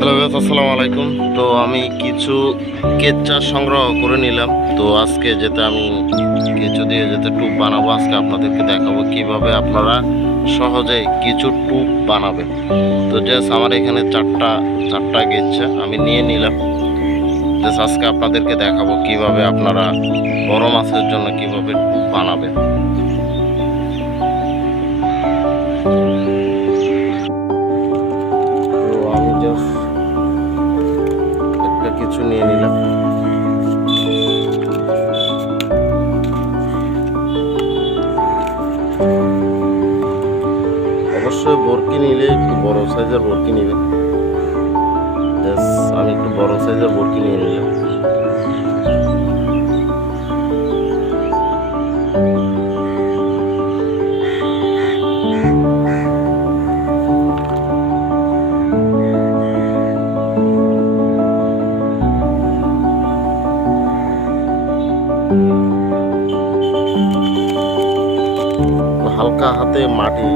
Hello আসসালামু আলাইকুম। তো আমি কিছু কেচ্চা সংগ্রহ করে নিলাম। তো আজকে যেতে আমি কিছু দিয়ে যেতে টুপ বানাবো, আজকে আপনাদেরকে দেখাবো কীভাবে আপনারা সহজে কিছু টুপ বানাবেন। তো জাস্ট আমার এখানে চারটা চারটা গেচ্ছা আমি নিয়ে নিলাম। জাস্ট আজকে আপনাদেরকে দেখাবো কীভাবে আপনারা বড় মাছের জন্য কীভাবে টুপ বানাবেন। কিছু নিয়ে নিলাম। অবশ্যই বরকি নিলে একটু বড় সাইজের বরকি নেবেন আমি একটু বড় সাইজের বরকি নিয়ে নিলাম। হালকা হাতে মাটি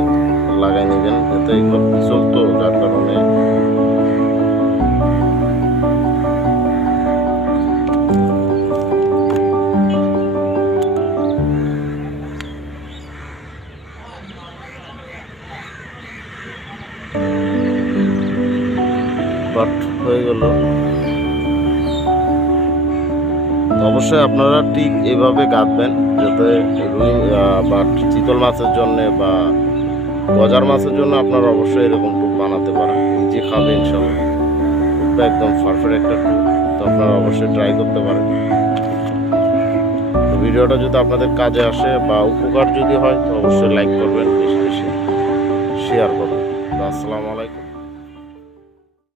লাগাই নেবেন যাতে এগুলো পিছল তো যার কারণে হয়ে গেল। অবশ্যই আপনারা ঠিক এভাবে গাঁথবেন যাতে রুই বা চিতল মাছের জন্য বা গজার মাছের জন্য আপনারা অবশ্যই এরকম টুপ বানাতে পারেন। নিজে খাবে ইনশাল্লাহ। টুপটা একদম পারফেক্ট একটা টুপ তো আপনারা অবশ্যই ট্রাই করতে পারেন। ভিডিওটা যদি আপনাদের কাজে আসে বা উপকার যদি হয়, তো অবশ্যই লাইক করবেন, বেশি বেশি শেয়ার করবেন। আসসালামু আলাইকুম।